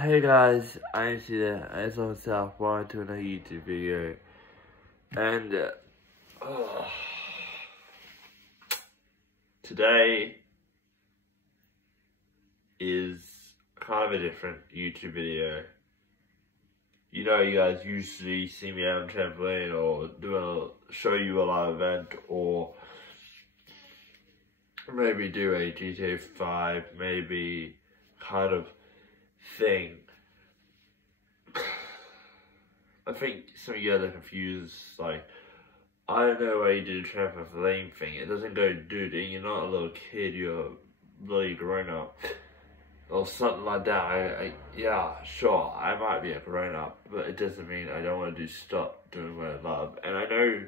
Hey guys, I'm Sheila. I saw myself wanted to another YouTube video, and today is kind of a different YouTube video. You know, you guys usually see me on a trampoline or show you a live event, or maybe do a GTA 5, maybe kind of thing. I think some of you guys are confused, like, I don't know why you did a trampoline thing. It doesn't go, dude, you're not a little kid, you're a bloody grown up. Or something like that. Yeah, sure, I might be a grown up, but it doesn't mean I don't want to stop doing what I love. And I know,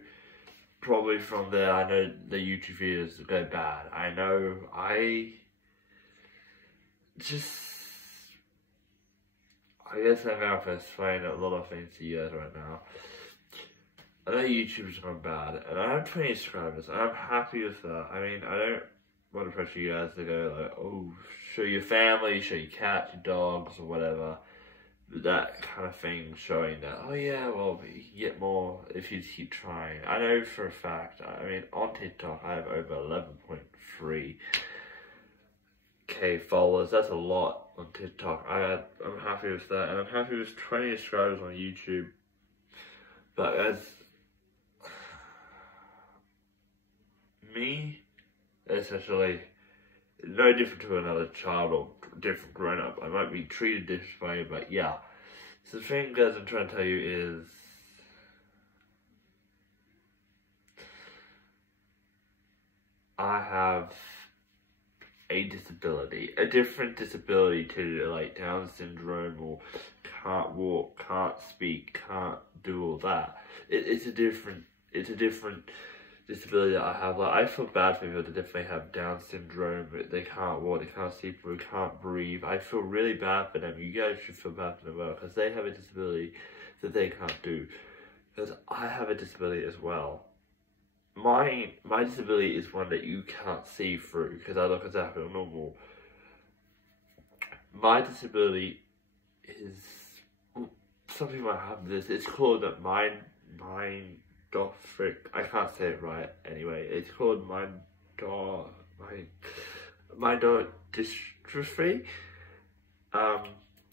probably from there, I know the YouTube videos go bad. I know, I guess I'm out to explain a lot of things to you guys right now. I know YouTube's gone bad, and I have 20 subscribers, and I'm happy with that. I mean, I don't want to pressure you guys to go like, oh, show your family, show your cats, your dogs, or whatever. That kind of thing, showing that, oh yeah, well, you can get more if you keep trying. I know for a fact, I mean, on TikTok, I have over 11.3K followers. That's a lot on TikTok. I'm happy with that, and I'm happy with 20 subscribers on YouTube. But as me, essentially, no different to another child or different grown up. I might be treated this way, but yeah. So the thing, guys, I'm trying to tell you is, I have a disability, a different disability to like Down syndrome, or can't walk, can't speak, can't do all that. It's a different disability that I have. Like, I feel bad for people that definitely have Down syndrome, but they can't walk, they can't sleep, or they can't breathe. I feel really bad for them. You guys should feel bad for them as well, because they have a disability that they can't do. Because I have a disability as well. My disability is one that you can't see through, because I look exactly normal. My disability is, some people have this, it's called myendorphic, I can't say it right anyway, it's called myendorphic.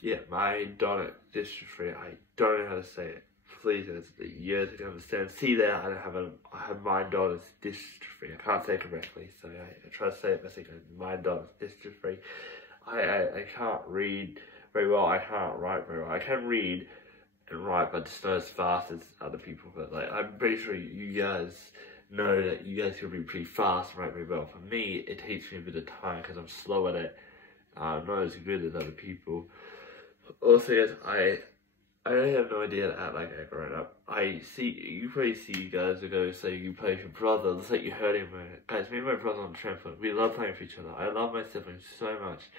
Yeah, myendorphic. I don't know how to say it. Please, you guys can understand. See there, I have myendorphic. I can't say it correctly, so I try to say it best I can. Myendorphic. I can't read very well. I can't write very well. I can read and write, but just not as fast as other people. But like, I'm pretty sure you guys know that you guys can read pretty fast and write very well. For me, it takes me a bit of time because I'm slow at it. I'm not as good as other people. Also, guys, I really have no idea to act like a grown up. You probably see you guys who go say you play with your brother, it's like you heard him. Guys, me and my brother on the trampoline, we love playing with each other. I love my siblings so much.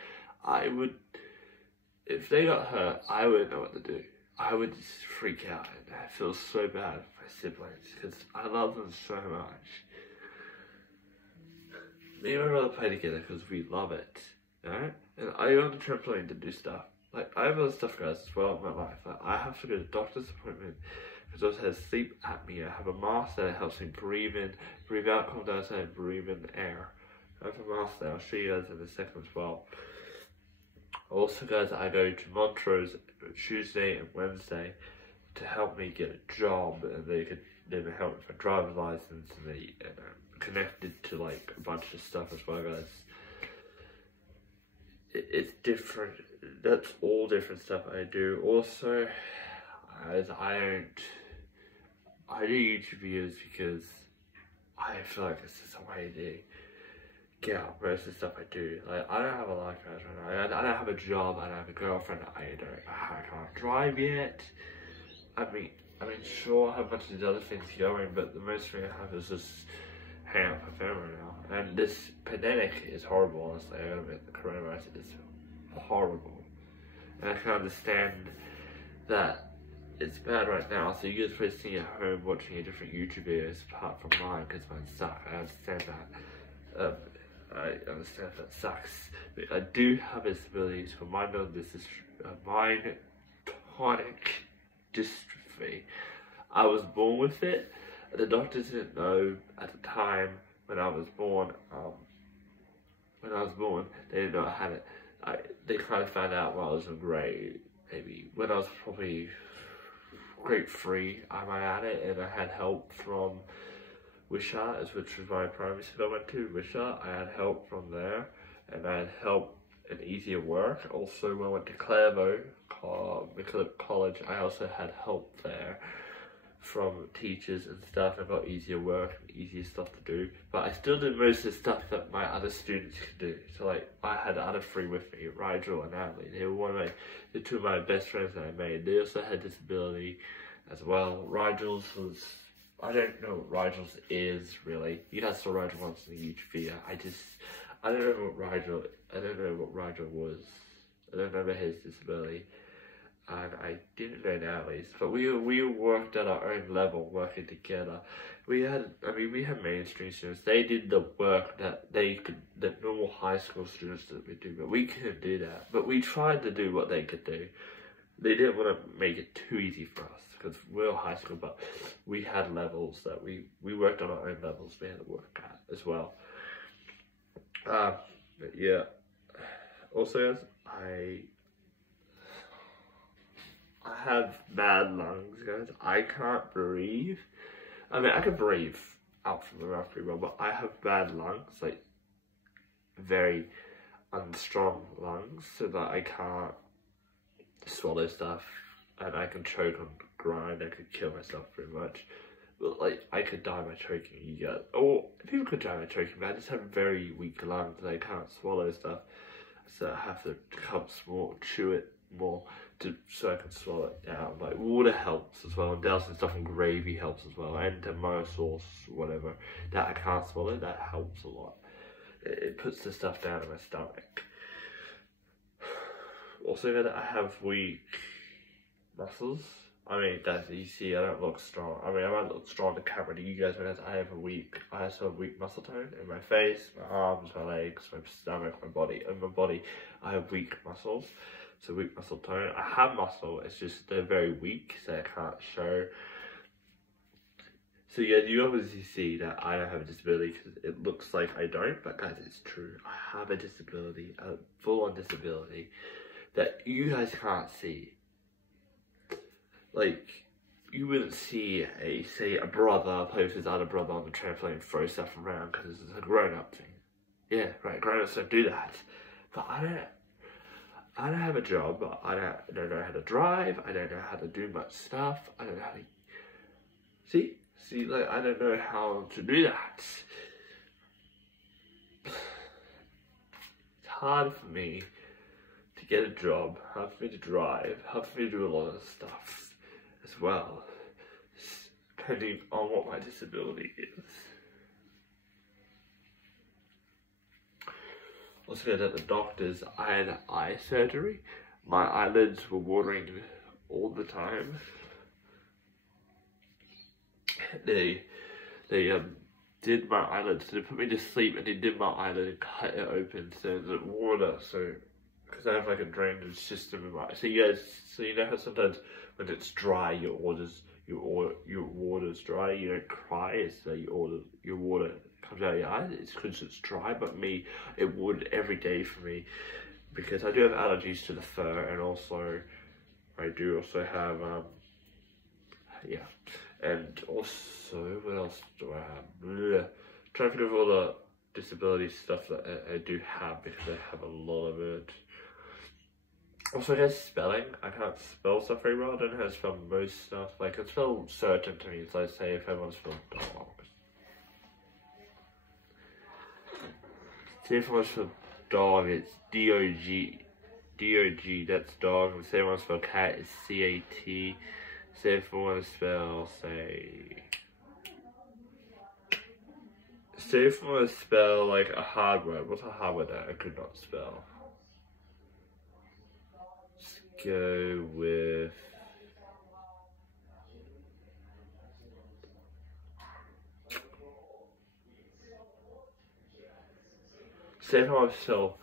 If they got hurt, I wouldn't know what to do. I would just freak out, and I feel so bad for my siblings, because I love them so much. Me and my brother play together because we love it, you know? And I go on the trampoline to do stuff. Like, I have other stuff, guys, as well in my life. Like, I have to go to a doctor's appointment because I also have sleep apnea. I have a mask that helps me breathe in, breathe out, calm down, and breathe in air. I have a mask that I'll show you guys in a second as well. Also, guys, I go to Montrose Tuesday and Wednesday to help me get a job, and they help me for a driver's license, and I'm connected to like a bunch of stuff as well, guys. It's different. That's all different stuff I do. Also, as I do YouTube videos because I feel like this is a way to get out most of the stuff I do. Like, I don't have a life, guys, right now. I don't have a job, I don't have a girlfriend, I can't drive yet. I mean, sure, I have a bunch of other things going, but the most thing I have is just hang out with my family now. And this pandemic is horrible, honestly. I gotta admit, the coronavirus is horrible. And I can understand that it's bad right now, so you guys probably sitting at home watching a different YouTube videos apart from mine, because mine suck. I understand that. I understand that sucks. But I do have a disability, so my myotonic dystrophy. I was born with it. The doctors didn't know at the time when I was born. They didn't know I had it. They kind of found out when I was in maybe when I was probably grade 3. I might add it, and I had help from Wishart, which was my primary school I went to. Wishart, I had help from there, and I had help in easier work. Also, when I went to Clairvaux College, I also had help there from teachers and stuff. I got easier work and easier stuff to do, but I still did most of the stuff that my other students could do. So like, I had the other 3 with me, Rigel and Natalie. They were the 2 of my best friends that I made. They also had disability as well. Rigel's was, I don't know what Rigel's is really. You guys saw Rigel once in a huge video. I don't know what Rigel was. I don't remember his disability. And I didn't know Natalie's, but we worked at our own level, working together. We had mainstream students. They did the work that normal high school students would do, but we couldn't do that. But we tried to do what they could do. They didn't want to make it too easy for us, because we're high school, but we had levels that we worked on our own levels we had to work at as well. But yeah. Also, guys, I have bad lungs, guys. I can't breathe. I mean, I can breathe out from the mouth pretty well, but I have bad lungs, like very unstrong lungs, so that I can't swallow stuff, and I can choke on grind. I could kill myself pretty much. But like, I could die by choking. Or people could die by choking, but I just have very weak lungs and I can't swallow stuff, so I have to chew it more so I can swallow it down. Like, water helps as well, and dousing stuff in gravy helps as well, and tomato sauce, whatever, that I can't swallow, that helps a lot. It puts the stuff down in my stomach. Also, that I have weak muscles. I mean, that's you see, I don't look strong. I mean, I might look strong to camera to you guys, but I also have weak muscle tone in my face, my arms, my legs, my stomach, my body. In my body, I have weak muscles. So weak muscle tone. I have muscle, it's just they're very weak, so I can't show. So yeah, you obviously see that I don't have a disability because it looks like I don't, but guys, it's true. I have a disability, a full-on disability that you guys can't see. Like, you wouldn't see say a brother play with his other brother on the trampoline and throw stuff around because it's a grown-up thing. Yeah, right, grown-ups don't do that. But I don't have a job. I don't know how to drive. I don't know how to do much stuff. I don't know how to see, like, I don't know how to do that. It's hard for me to get a job, hard for me to drive, hard for me to do a lot of stuff as well, depending on what my disability is. Also, at the doctors, I had eye surgery. My eyelids were watering all the time. They did my eyelids, they put me to sleep and they did my eyelid and cut it open so the water, because I have like a drainage system in my, so you know how sometimes when it's dry, your water's dry, you don't cry, it's like your water comes out of your eyes, it's because it's dry, but me, it would every day for me, because I do have allergies to the fur, and also, I do also have, yeah, and also, what else do I have? Blech. Trying to think of all the disability stuff that I do have, because I have a lot of it. Also, guys, spelling. I can't spell stuff very well. I don't know how to spell most stuff. Like, I can spell certain things. Let's say if I want to spell dog. Say if I want to spell dog, it's D-O-G. D-O-G, that's dog. And say if I want to spell cat, it's C-A-T. Say if I want to spell, say if I want to spell, like, a hard word. What's a hard word that I could not spell? Let's go with... Say if I want to spell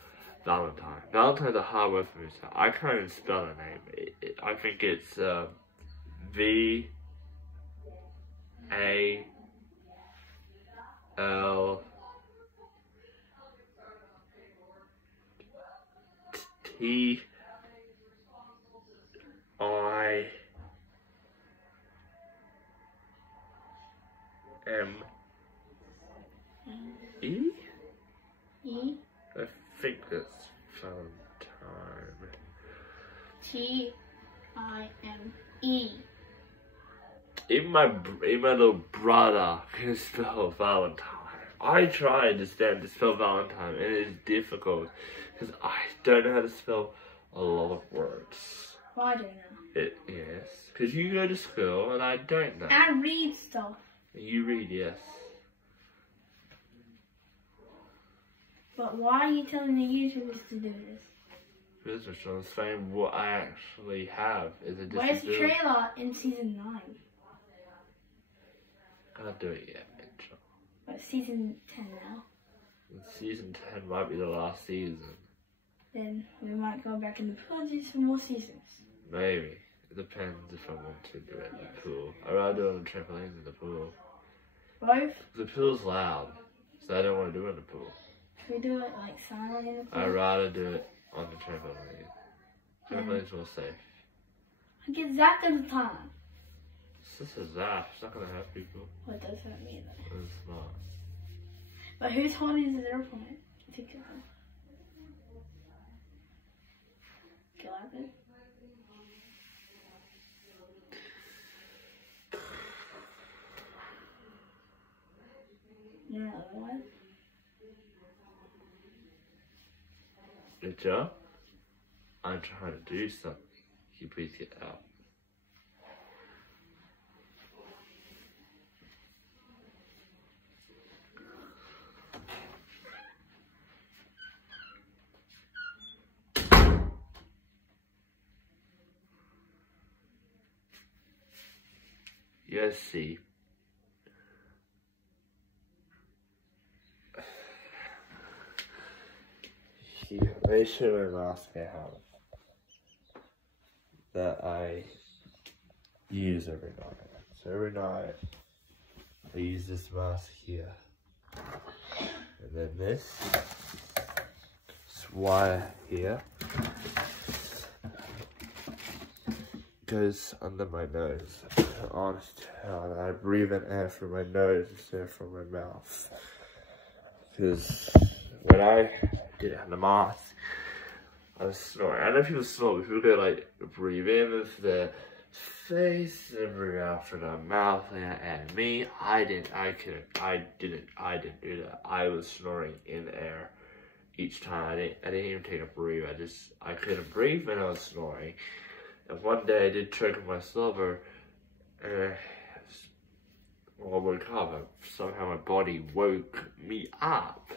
Valentine. Valentine's a hard word for me, so I can't even spell the name. I think it's VALTIME. E. I think that's Valentine. TIME. Even my little brother can spell Valentine. I try to spell Valentine, and it is difficult because I don't know how to spell a lot of words. Well, I don't know. Yes, because you go to school and I don't know. I read stuff. You read, yes. But why are you telling the YouTubers to do this? Business, I'm saying what I actually have is a Where's the disability. trailer in season 9? Can't do it yet, Mitchell. Well, it's season 10 now. Season 10 might be the last season. Then we might go back in the pool and do some more seasons. Maybe. It depends if I want to do it in the pool. I'd rather do it on the trampolines in the pool. Both? The pool's loud, so I don't want to do it in the pool. Should we do it like silent in the pool? I'd rather do it on the trampoline. Trampoline's more safe. I get zapped all the time. It's just a zap. It's not going to hurt people. What does that mean though? It's not. But who's holding the 0 point? I think Gavin. You're not the one? Good job. I'm trying to do something. Can you please get out? Yes, see. They should have asked me how that I use every night. So every night I use this mask here. And then this wire here goes under my nose. Honest hell, I breathe in air from my nose instead of from my mouth. Because when I did it on the mask, I was snoring. I know people snore, but people go like breathe in with their face and breathe out through their mouth. And me, I didn't do that. I was snoring in air each time. I didn't even take a breathe. I couldn't breathe and I was snoring. And one day I did choke on my slobber, and I woke up. And somehow my body woke me up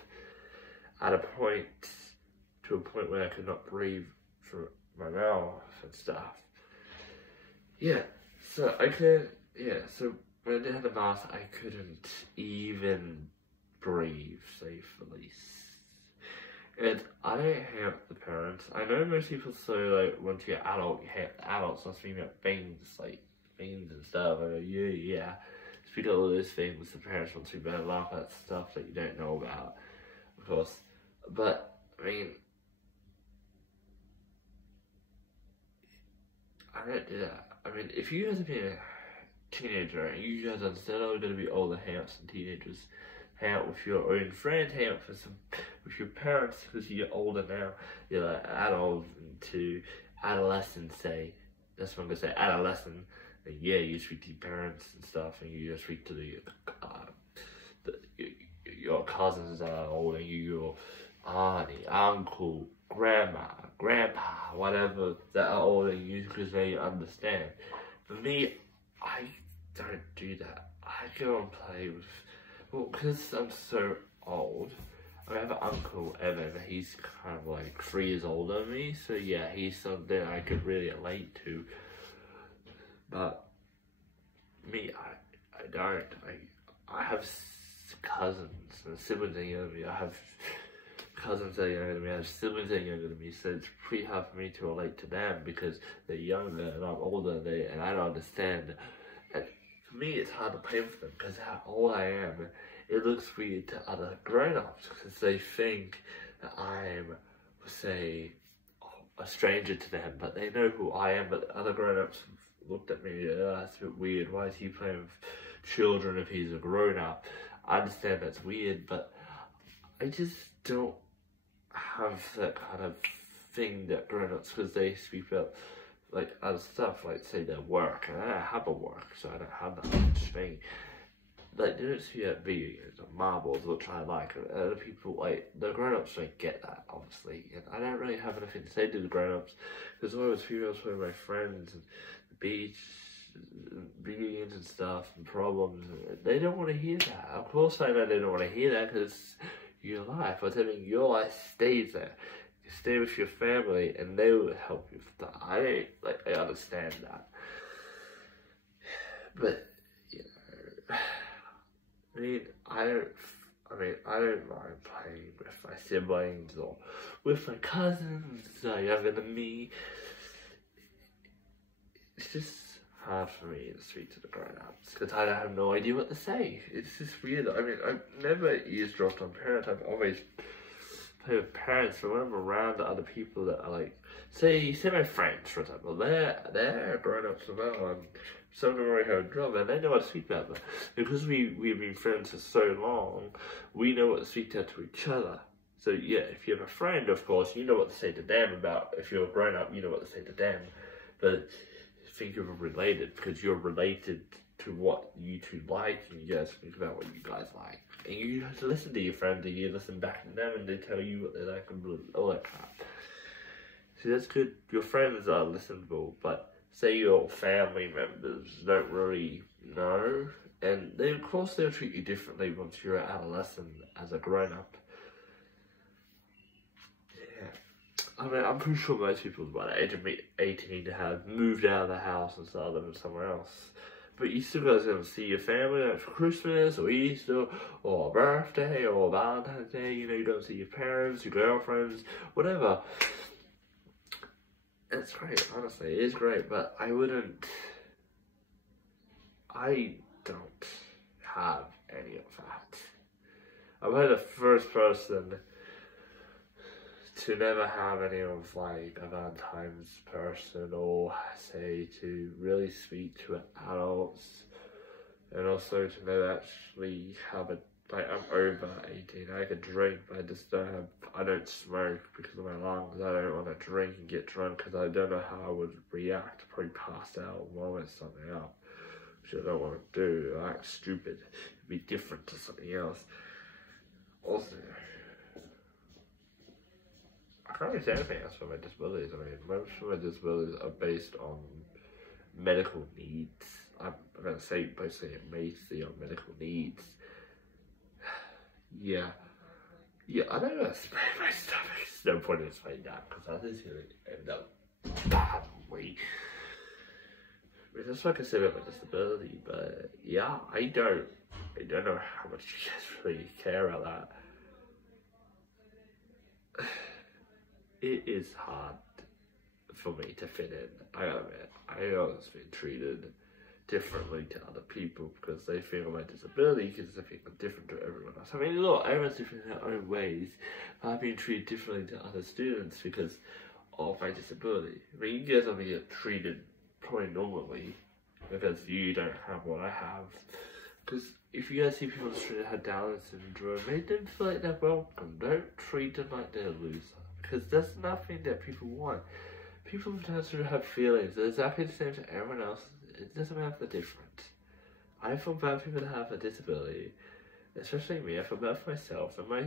to a point where I could not breathe through my mouth and stuff. Yeah, so so when I did have the mask, I couldn't even breathe safely. And I don't hate the parents. I know most people say like once you're adult, you hate the adults. So speaking about things like things and stuff. I go, yeah. Speak of all those things, the parents want to better laugh at stuff that you don't know about, of course. But I mean, I don't do that. I mean, if you guys have been a teenager and you guys understand how we're going to be older, hang out with some teenagers, hang out with your own friends, hang out with your parents, because you're older now, you're like adult to adolescent, say, that's what I'm going to say, adolescent, and yeah, you speak to your parents and stuff, and you speak to your cousins that are older, your auntie, uncle, grandma, grandpa, whatever, that are older than you because they understand. For me, I don't do that. I go and play with, well, because I'm so old, I have an uncle, Evan, but he's kind of like 3 years older than me, so yeah, he's something I could really relate to. But me, I don't. I have cousins and siblings younger than me. I have cousins that are younger than me, I have siblings that are younger than me, so it's pretty hard for me to relate to them because they're younger and I'm older and I don't understand. And for me, it's hard to play with them because how old I am, it looks weird to other grown-ups because they think that I'm, say, a stranger to them, but they know who I am. But other grown-ups looked at me, that's a bit weird. Why is he playing with children if he's a grown-up? I understand that's weird, but I just don't have that kind of thing that grown-ups, because they speak about like other stuff, like say their work, and I don't have a work, so I don't have that much thing. Like, they don't speak about video games or marbles, which I like. Other people, like, the grown-ups don't get that, obviously, and I don't really have anything to say to the grown-ups, because I was people with my friends, and the beach, video games and stuff, and problems, and they don't want to hear that. Of course I know they don't want to hear that, because your life, I'm telling you, your life stays there. You stay with your family, and they will help you with that. I understand that. But, you know, I don't mind playing with my siblings or with my cousins that are younger than me. It's just hard for me to speak to the grown-ups because I have no idea what to say. It's just weird. I mean, I've never eavesdropped on parents. I've always played with parents, but when I'm around other people that are like, say my friends, for example, they're grown-ups as well, and some of them already have a job, and they know what to speak about, but because we've been friends for so long, we know what to speak to each other. So yeah, if you have a friend, of course, you know what to say to them about, if you're a grown-up, you know what to say to them, but think of it related, because you're related to what you two like, and you guys think about what you guys like. And you have to listen to your friends, and you listen back to them, and they tell you what they like, and all that crap. See, that's good. Your friends are listenable, but say your family members don't really know, and they, of course they'll treat you differently once you're an adolescent as a grown-up. Yeah. I mean, I'm pretty sure most people by the age of 18 have moved out of the house and started living somewhere else. But you still guys gonna see your family like for Christmas or Easter or a birthday or Valentine's Day. You know, you don't see your parents, your girlfriends, whatever. It's great, honestly, it is great, but I don't have any of that. I'm the first person to never have any of like a Valentine's person, or say to really speak to adults, and also to never actually have a, like, I'm over 18, I can drink, but I don't smoke because of my lungs. I don't want to drink and get drunk because I don't know how I would react. Probably pass out, vomit something up, which I don't want to do. I act stupid. It'd be different to something else. Also, I can't really say anything else for my disabilities. I mean, most of my disabilities are based on medical needs. I'm going to say basically mainly on medical needs. Yeah, I don't know how to explain my stomach. There's no point in explaining that because I just gonna end up badly. I mean, that's what I can say about my disability, but yeah, I don't know how much you guys really care about that. It is hard for me to fit in, I gotta admit. I always been treated differently to other people because they feel my disability because they think I'm different to everyone else. I mean, look, everyone's different in their own ways, but I've been treated differently to other students because of my disability. I mean, you guys are being treated probably normally because you don't have what I have. Because if you guys see people on the street that have Down syndrome, make them feel like they're welcome. Don't treat them like they're a loser, because that's nothing that people want. People with Down syndrome have feelings. They're exactly the same to everyone else. It doesn't matter if they're different. I feel bad for people that have a disability, especially me. I feel bad for myself and my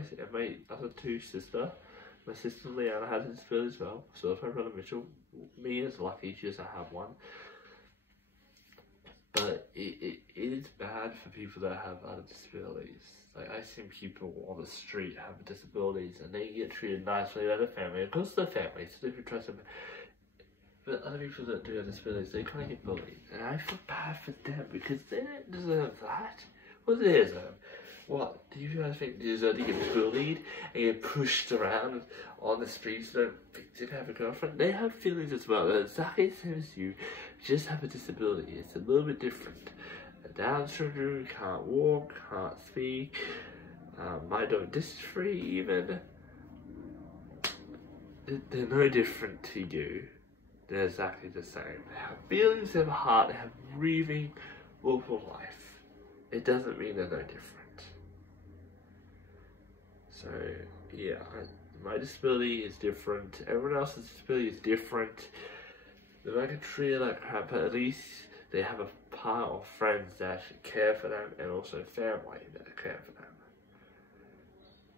other two sisters. My sister Leanna has a disability as well. So if my brother Mitchell, me is lucky just to have one. But it is bad for people that have other disabilities. Like, I've seen people on the street have disabilities and they get treated nicely by the family. Of course, the family, so if you trust them. But other people that do have disabilities, they kind of get bullied. And I feel bad for them because they don't deserve that. What it is, What? Do you guys think you deserve to get bullied and get pushed around on the streets and don't think you have a girlfriend? They have feelings as well. They're exactly the same as you, just have a disability. It's a little bit different. Down syndrome, can't walk, can't speak, myotonic dystrophy even. They're no different to you. They're exactly the same. They have feelings, they have a heart, they have breathing, awful life. It doesn't mean they're no different. So, yeah, my disability is different. Everyone else's disability is different. They might get treated like crap, but at least they have a part of friends that care for them and also family that care for them.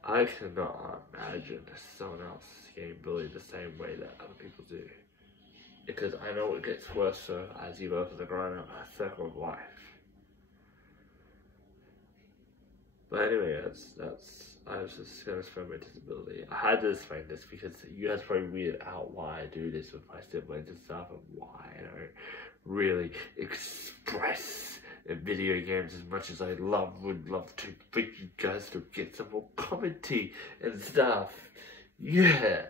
I cannot imagine someone else getting bullied the same way that other people do. Because I know it gets worse so as you go through the growing up circle of life. But anyway, I was just going to explain my disability. I had to explain this because you guys probably weird out why I do this with my siblings and stuff, and why I don't really express in video games as much as I would love to for you guys to get some more comedy and stuff. Yeah.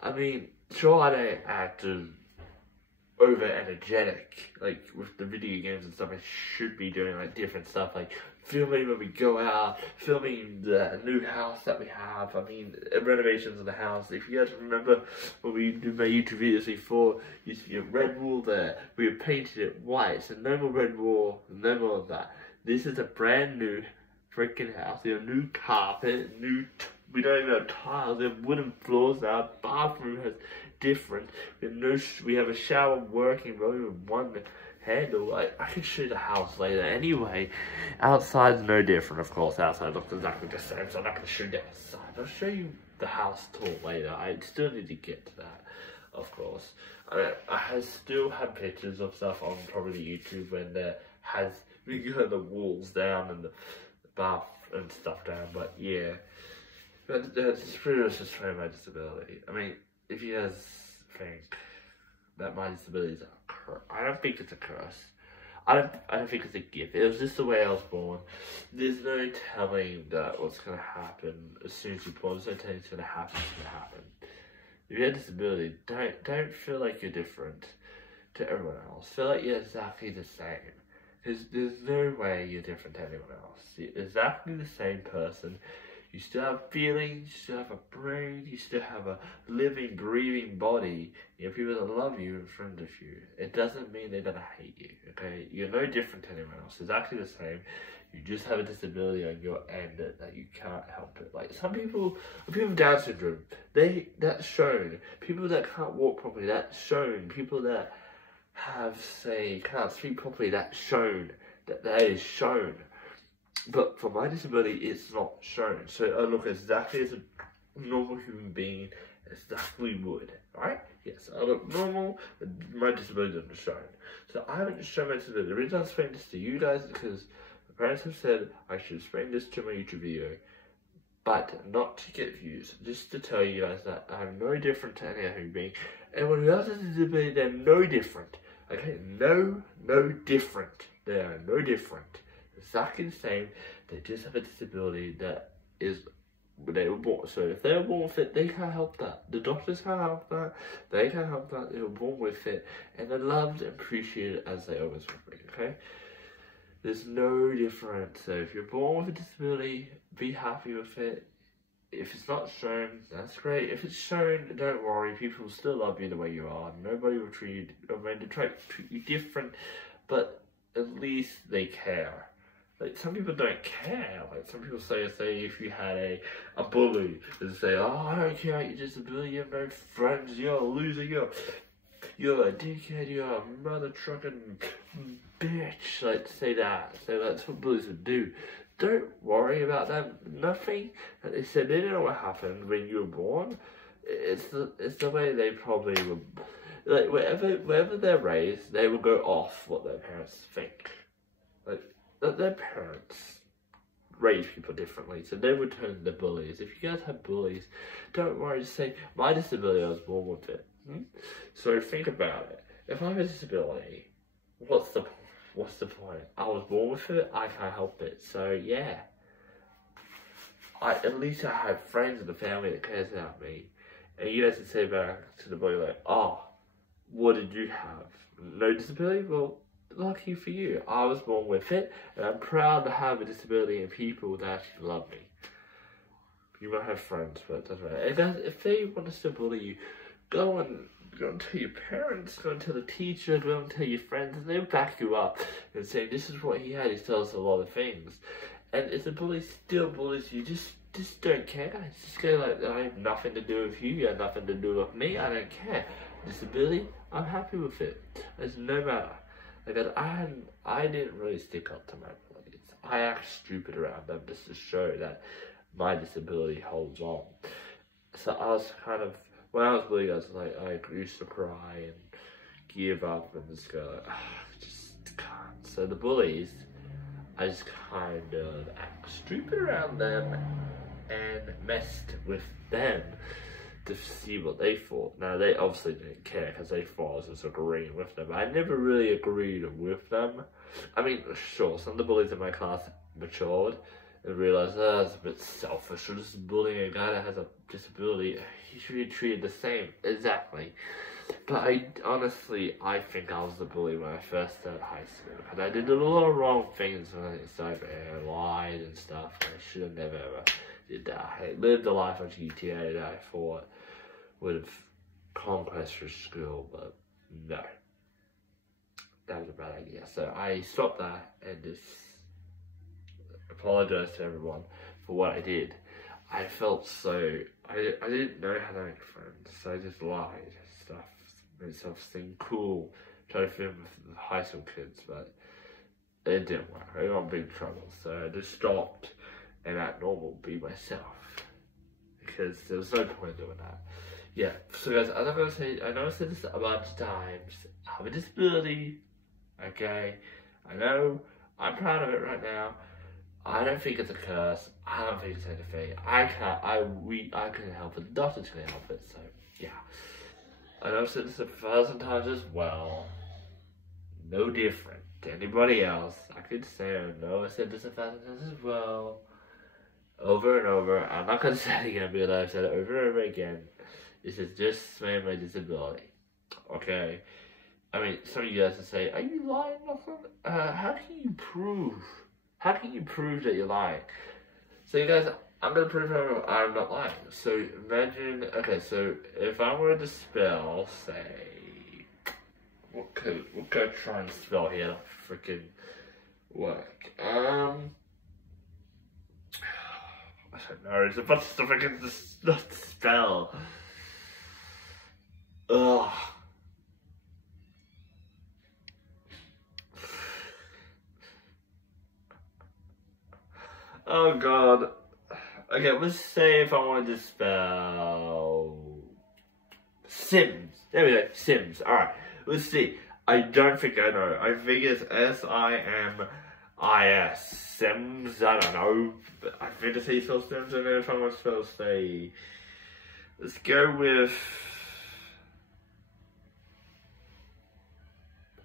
I mean, sure I don't act over energetic, like with the video games and stuff. I should be doing like different stuff, like filming when we go out, filming the new house that we have. I mean, renovations of the house. If you guys remember when we did my YouTube videos before, used to be a red wall there. We have painted it white, so no more red wall, no more of that. This is a brand new freaking house. We have new carpet, we don't even have tiles. We have wooden floors. Our bathroom has different. We have a shower working, but only with one handle. I can show you the house later. Anyway, outside's no different, of course. Outside looks exactly the same, so I'm not going to show you the outside. I'll show you the house tour later. I still need to get to that, of course. I still have pictures of stuff on probably YouTube when we got the walls down and the bath and stuff down, but yeah. But it's pretty much just showing my disability. I mean, if you guys think that my disability is a curse, I don't think it's a curse. I don't think it's a gift. It was just the way I was born. There's no telling that what's gonna happen as soon as you're born. There's no telling it's gonna happen. It's gonna happen. If you have a disability, don't feel like you're different to everyone else. Feel like you're exactly the same. Because there's no way you're different to anyone else. You're exactly the same person. You still have feelings, you still have a brain, you still have a living, breathing body. You have people that love you in front of you. It doesn't mean they're gonna hate you, okay? You're no different to anyone else. It's exactly the same. You just have a disability on your end that you can't help it. Like some people with Down syndrome, that's shown. People that can't walk properly, that's shown. People that have, say, can't speak properly, that's shown. That is shown. But for my disability, it's not shown. So I look exactly as a normal human being exactly would, right? Yes, I look normal, but my disability isn't shown. So I haven't shown my disability. The reason I'm explaining this to you guys is because my parents have said I should explain this to my YouTube video, but not to get views, just to tell you guys that I'm no different to any other human being. Anyone who else has a disability, they're no different. Okay, no different. They are no different. Exactly the same. They just have a disability that is they were born. So if they were born with it, they can't help that. The doctors can't help that. They can't help that. They were born with it, and they're loved and appreciated as they always will be. Okay. There's no difference. So if you're born with a disability, be happy with it. If it's not shown, that's great. If it's shown, don't worry. People will still love you the way you are. Nobody will treat you, they try to treat you different, but at least they care. Like, some people don't care. Like, some people say if you had a bully, and say, oh, I don't care about your disability, you have no friends, you're a loser, you're a dickhead, you're a mother trucking bitch. Like, say that. So that's what bullies would do. Don't worry about them. Nothing that they said, they don't know what happened when you were born. It's the way they probably would, like, wherever they're raised, they will go off what their parents think. Like, their parents raise people differently, so they would turn to the bullies. If you guys have bullies, don't worry, just say, my disability, I was born with it. So think about it. If I have a disability, what's the point? I was born with it, I can't help it. So yeah, at least I have friends in the family that cares about me. And you guys can say back to the bully like, oh, what did you have? No disability? Well, lucky for you. I was born with it, and I'm proud to have a disability and people that actually love me. You might have friends, but it doesn't matter. And guys, if they want to still bully you, go and tell your parents, go and tell the teacher, go and tell your friends, and they'll back you up and say, this is what he had. He tells us a lot of things. And if the bully still bullies you, just don't care, guys. Just go like, I have nothing to do with you. You have nothing to do with me. I don't care. Disability, I'm happy with it. It's no matter. Like, I didn't really stick up to my bullies. I act stupid around them just to show that my disability holds on. So I was kind of, when I was bullied, I was like, I used to cry and give up and just go like, I just can't. So the bullies, I just kind of act stupid around them and messed with them to see what they thought. Now, they obviously didn't care because they thought I was just agreeing with them. I never really agreed with them. I mean, sure, some of the bullies in my class matured and realized, oh, that's a bit selfish. Or just bullying a guy that has a disability. He should be treated the same. Exactly. But I think I was the bully when I first started high school. Because I did a lot of wrong things when I started. I lied and stuff. I should have never ever did that. I lived a life on GTA that I thought would have conquest for school, but no. That was a bad idea. So I stopped that and just apologized to everyone for what I did. I felt so, I didn't know how to make friends, so I just lied and stuff, made myself seem cool, tried to film with the high school kids, but it didn't work. I got in big trouble, so I just stopped and act normal, be myself, because there was no point in doing that. Yeah, so guys, as I'm gonna say, I know I said this a bunch of times, I have a disability, okay, I know, I'm proud of it right now. I don't think it's a curse. I don't think it's anything. I couldn't help it. The doctors couldn't help it. So yeah. I know I've said this 1,000 times as well. No different to anybody else. I could say I know I said this 1,000 times as well. Over and over. I'm not gonna say it again because I've said it over and over again. This is just my disability. Okay. I mean, some of you guys will say, "Are you lying, Lachlan? How can you prove? How can you prove that you're lying?" So you guys, I'm going to prove I'm not lying. So imagine, okay, so if I were to spell, say, what could I try and spell here to freaking work? I don't know, there's a bunch of stuff I can just not spell. Ugh. Oh god. Okay, let's say if I wanted to spell Sims. There we go, Sims. Alright, let's see. I don't think I know. I think it's S-I-M-I-S. Sims, I don't know. I think it's how you spell Sims. I don't know if I want to spell, say, let's go with,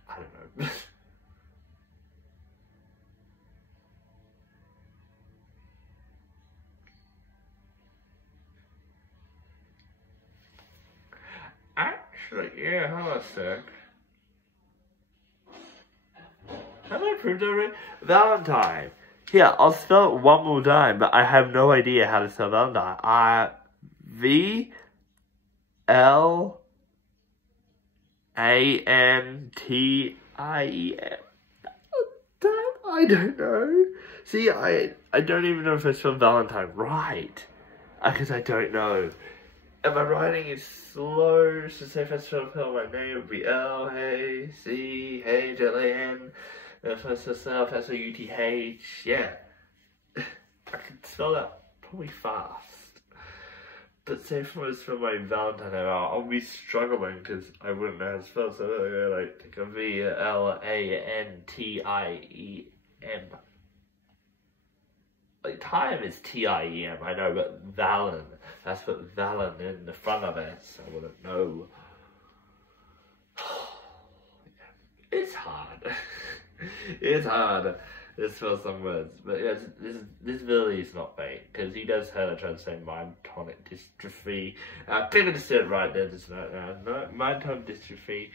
I don't know. Actually, yeah, hold on a sec. Have I proved it already? Valentine. Yeah, I'll spell it one more time, but I have no idea how to spell Valentine. V-L-A-N-T-I-E-N. I don't know. See, I don't even know if I spelled Valentine right. Because I don't know. And my writing is slow, so say if I spell my name, it would be L-A-C-H-L-A-N. And if I spell S-O-U-T-H, yeah. I could spell that probably fast. But say if I was spell my Valentine name, I'll be struggling because I wouldn't know how to spell, so I'm gonna like take a V-L-A-N-T-I-E-M. Like, time is T-I-E-M, I know, but Valen, that's put Valen in the front of it, so I wouldn't know. It's hard. It's hard. This was some words, but yeah, this really is not fake because you guys heard I tried to say myotonic dystrophy. I think I just said it right there, just no, myotonic dystrophy.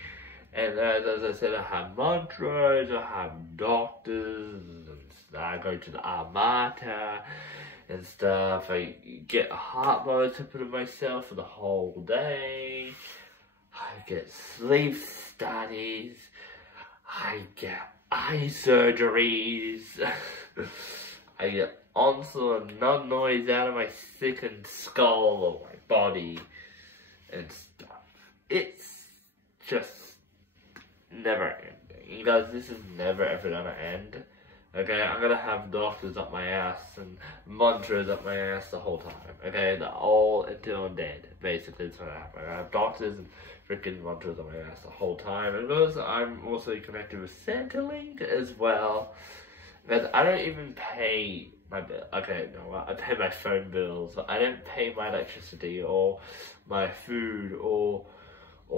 And as I said, I have mantras, I have doctors, and I go to the Armata and stuff. I get a heart monitor put on myself for the whole day. I get sleep studies. I get eye surgeries. I get onslaught of nut noise out of my thickened skull or my body and stuff. It's just never ending. You guys, this is never ever gonna end. Okay, I'm gonna have doctors up my ass and mantras up my ass the whole time. Okay, all until I'm dead. Basically, it's gonna happen. I have doctors and freaking mantras on my ass the whole time. And because I'm also connected with Centrelink as well. Because I don't even pay my bill. Okay, no, I pay my phone bills, but I don't pay my electricity or my food or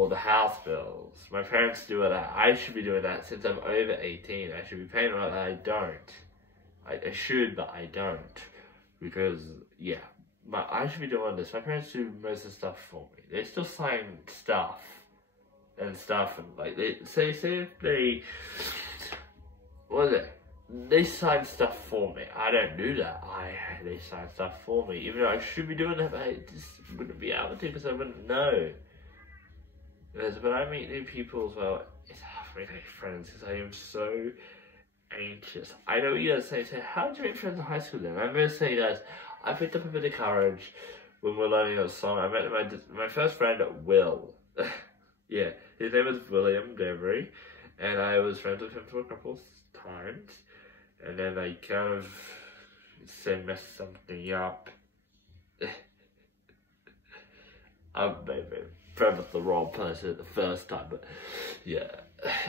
the house bills. My parents do it. I should be doing that since I'm over 18. I should be paying all that. I don't. I should, but I don't. Because, yeah. I should be doing this. My parents do most of the stuff for me. They still sign stuff. And like, say if they... What is it? They sign stuff for me. I don't do that. They sign stuff for me. Even though I should be doing that, but I just wouldn't be able to because I wouldn't know. Because when I meet new people as well, it's hard for me to make friends because I am so anxious. I know you guys say, how did you make friends in high school then? I'm going to say, guys, I picked up a bit of courage when we were learning a song. I met my first friend, Will. Yeah, his name was William Devery, and I was friends with him for a couple of times. And then I kind of messed something up. I maybe friend with the wrong person at the first time, but yeah,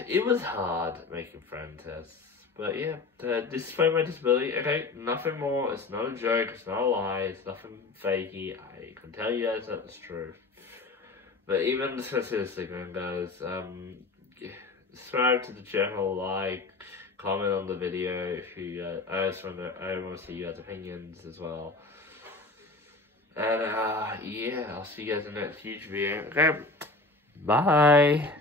it was hard making friends. But yeah, despite my disability, okay, nothing more. It's not a joke. It's not a lie. It's nothing fakey. I can tell you guys that's true. But even seriously, guys, subscribe to the channel, like, comment on the video if you guys. I want to see you guys' opinions as well. And yeah, I'll see you guys in the next huge video. Okay, bye.